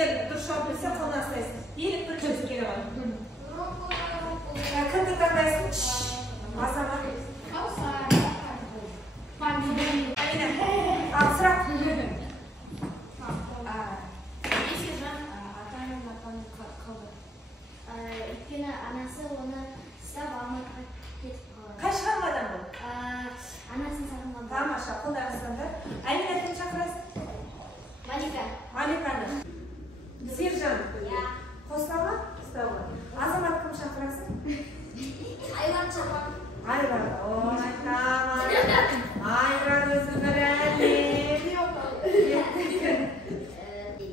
егер дұрыс жауап берсе қолдан ұстайсың. Елік бір сөз келіп алады. Кімді таңдайсың? Азамат. Ал сұрақ. Өйткені анасы оны ұстап алматыға кетіп қалады. Қай шығармадан бұл? Анасын сағынған. Тамаша, қолдарыңыздан. Әмина кім шақырасың? Малика. Маликаны. Сержан. Қосылама? Ұстауға. Азамат кім шақырасың? Айран шақырам. Айран. Ой, тамам. Айран өзі бір әлі.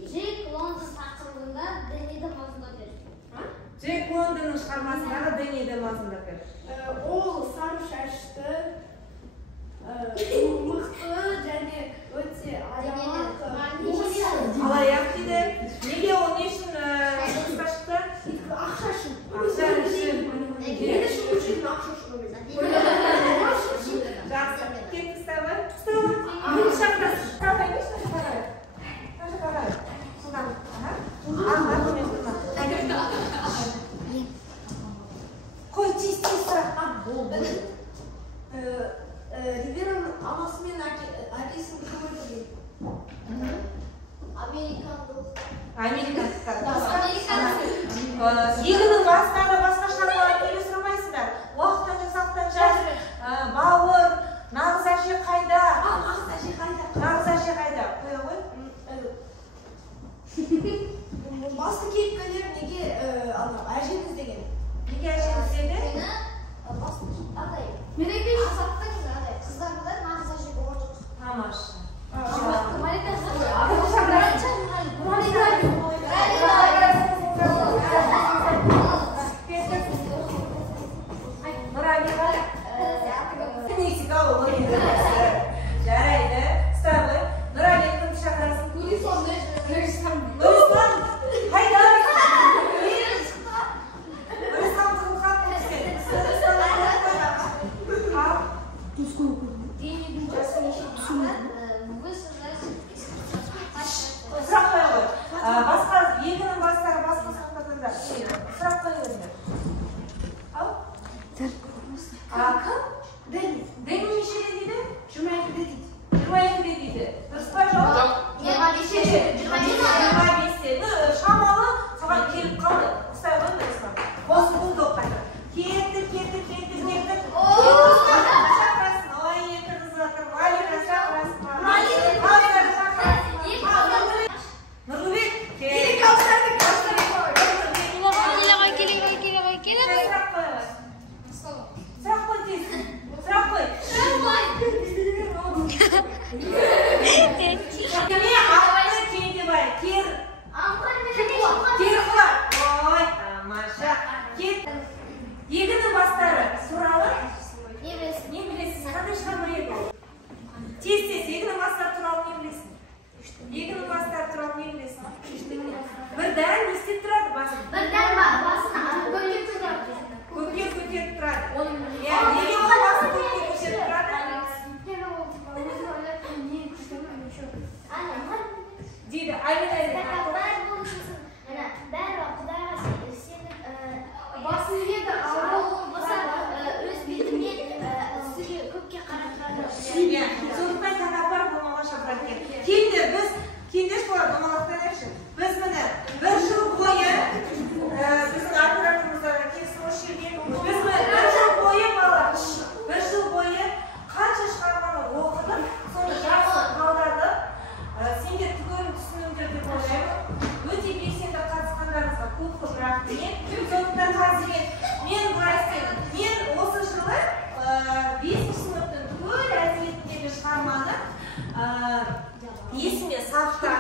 Джек Лондон тақырыбында Дэнниді мазмұндап бер. Джек Лондонның шығармасындағы Дэнниді мазмұндап бер. Ол сары шашты, мықты және өте Алаяқ дейді. Неге ол не үшін жұмысқа шықты? ақша үшін. Ақша үшін. Жақсы. Кеттік ұстауға. Ұстауға. Бұл шақырасың. Ұстауға емес, шақырайық. Шақырайық. Сұлдан. Қой, тез сұрақ. Ривераның анасы мен әкесін кім өлтірген? Американдықтар. Егінің басындағы басқа шаруалар келе сұрамайсыздар. Уақыттан жасақтан жаз, бауыр, нағыз әже қайда? Нағыз әже қайда? Қоя ғой? Басты кейіпкерлер неге әжеңіз деген? Неге әжеңіз деді? Қыздарда нағыз әже болған. Тамаша. Жарайды. Ұстауы. Нұрали кімді шақырасың? Нұрислам. Қайда? Нұрислам қылған кімсен? Сұрақ қоя ғой. Басқа, егінің бастары басқа сұрақтарында. Сұрақ қоя өзіңдер. Ау? Кім? Дэнни. Дэнни нешеде дейді? 22-де дейді. 22-де дейді. Дұрыс па жауап? 25-те. 25-те. Шамалы соған келіп қалды. Ұстай ғой Нұрислам. Осы бұл доқтайды. Кетті. Шақырасың. Ой, екі қызы отыр. Малика шақырасың. Нұрлыбек. Сұрақ қой тез. Сұрақ қой. Кеме атты Кендебай. Керқұлар. Ой, тамаша. Егінің бастары туралы не білесіз? Қандай шығарма еді? Тез, егінің бастары туралы не білесің? Егінің бастары туралы не білесің? Бір дән не істеп тұрады басын? Көкке көтеріп тұрады. Неге ол басын көкке көтеріп тұрады? Дейді, Аймен Басын еді, болса өз бетімен көкке қарап тұрады. Сондықтан тәкаппар болмауға шақырады екен. Кейіндер солар домалақтан әкші. Біз міне бір жыл бойы біздің операторымызға келсін осы жерге. Біз бір жыл бойы қанша шығарманы оқыдық, соны жақсы қалдадық. Сендер түгелін түсініңдер деп ойлаймын. Өте белсенді қатысқандарыңызға көп рахмет. Сондықтан қазір мен былай істедім. Мен осы жылы 5-ші сыныптың түгел әдебиетіндегі шығарманы есіме сақтап